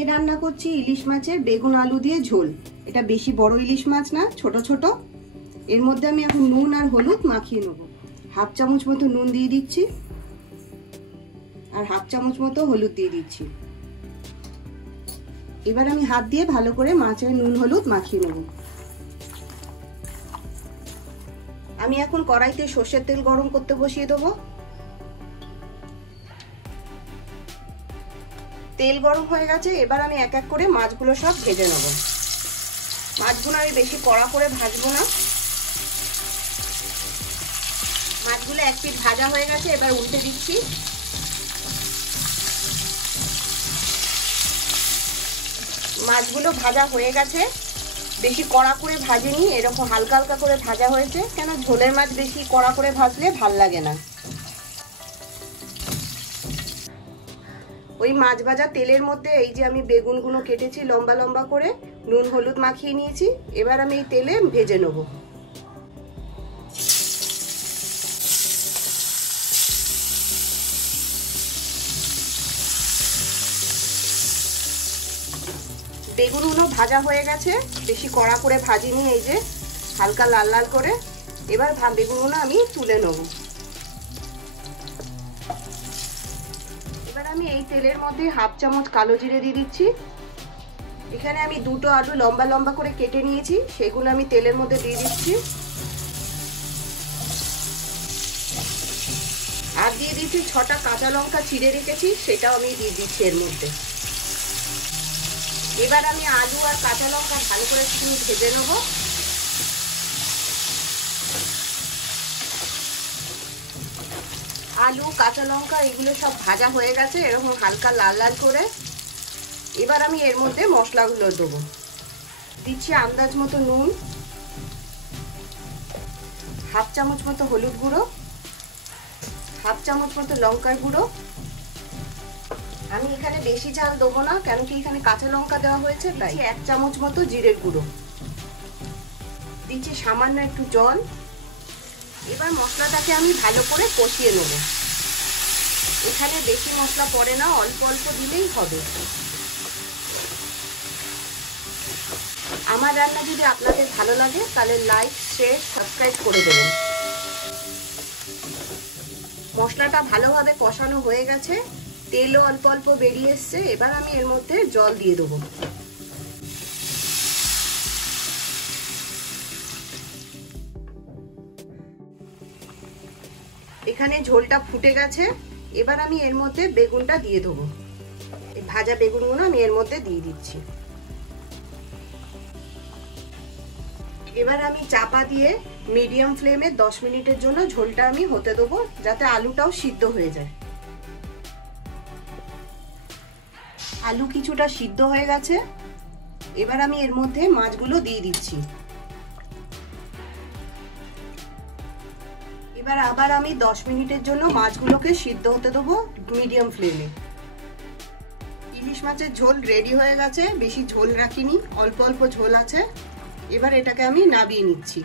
আজকে রান্না করছি ইলিশ মাছের বেগুন আলু দিয়ে ঝোল। এটা বেশি বড় ইলিশ মাছ না, ছোট ছোট। এর মধ্যে আমি এখন নুন আর হলুদ মাখিয়ে নেব। হাফ চামচ মতো নুন দিয়ে দিচ্ছি আর হাফ চামচ মতো হলুদ দিয়ে দিচ্ছি। এবার আমি হাত দিয়ে ভালো করে মাছের নুন হলুদ মাখিয়ে নেব। আমি এখন কড়াইতে সর্ষের তেল গরম করতে বসিয়ে দেবো। তেল গরম হয়ে গেছে, এবার আমি এক এক করে মাছগুলো সব ভেজে নেব। মাছগুলো আমি বেশি কড়া করে ভাজবো না। মাছগুলো এক পিঠ ভাজা হয়ে গেছে, এবার উল্টে দিচ্ছি। মাছগুলো ভাজা হয়ে গেছে, বেশি কড়া করে ভাজিনি, এরকম হালকা হালকা করে ভাজা হয়েছে। কেন ঝোলের মাছ বেশি কড়া করে ভাজলে ভাল লাগে না। ওই মাছ ভাজা তেলের মধ্যে এই যে আমি বেগুনগুলো কেটেছি লম্বা লম্বা করে, নুন হলুদ মাখিয়ে নিয়েছি। এবার আমি এই তেলে ভেজে নেব। বেগুনগুলো ভাজা হয়ে গেছে, বেশি কড়া করে ভাজিনি, এই যে হালকা লাল লাল করে। এবার বেগুনগুলো আমি তুলে নেব। এবার আমি এই তেলের মধ্যে হাফ চামচ কালো জিরে দিয়ে দিচ্ছি। এখানে আমি দুটো আলু লম্বা লম্বা করে কেটে নিয়েছি, সেগুলো আমি তেলের মধ্যে দিয়ে দিচ্ছি। আর দিয়ে দিচ্ছি 6টা কাঁচা লঙ্কা চিড়ে রেখেছি, সেটাও আমি দিয়ে দিচ্ছি এর মধ্যে। এবার আমি আলু আর কাঁচা লঙ্কা ভালো করে একটু ভেজে নেব। আলু কাঁচা লঙ্কা এগুলো সব ভাজা হয়ে গেছে, এরকম হালকা লাল লাল করে। এবার আমি এর মধ্যে মশলাগুলো দেবো। দিচ্ছি আন্দাজ মতো নুন, হাফ চামচ মতো হলুদ গুঁড়ো, হাফ চামচ মতো লঙ্কার গুঁড়ো। আমি এখানে বেশি ঝাল দেবো না, কেন কি এখানে কাঁচা লঙ্কা দেওয়া হয়েছে, তাই। 1 চামচ মতো জিরের গুঁড়ো দিচ্ছি, সামান্য একটু জল। এবার মশলাটাকে আমি ভালো করে কষিয়ে নেব। এখানে বেশি মশলা পড়ে না, অল্প অল্প দিলেই হবে। আমার রান্না যদি আপনাদের ভালো লাগে তাহলে লাইক শেয়ার সাবস্ক্রাইব করে দেবেন। মশলাটা ভালোভাবে কষানো হয়ে গেছে, তেলও অল্প অল্প বেরিয়ে এসছে। এবার আমি এর মধ্যে জল দিয়ে দেবো। এখানে ঝোলটা ফুটে গেছে, এবার আমি এর মধ্যে বেগুনটা দিয়ে দেবো। এই ভাজা বেগুনগুলো আমি এর মধ্যে দিয়ে দিচ্ছি। এবার আমি চাপা দিয়ে মিডিয়াম ফ্লেমে 10 মিনিটের জন্য ঝোলটা আমি হতে দেবো, যাতে আলুটাও সিদ্ধ হয়ে যায়। আলু কিছুটা সিদ্ধ হয়ে গেছে, এবার আমি এর মধ্যে মাছগুলো দিয়ে দিচ্ছি। এবার আবার আমি 10 মিনিটের জন্য মাছগুলোকে সিদ্ধ হতে দেবো মিডিয়াম ফ্লেমে। ইলিশ মাছের ঝোল রেডি হয়ে গেছে, বেশি ঝোল রাখিনি, অল্প অল্প ঝোল আছে। এবার এটাকে আমি নামিয়ে নিচ্ছি।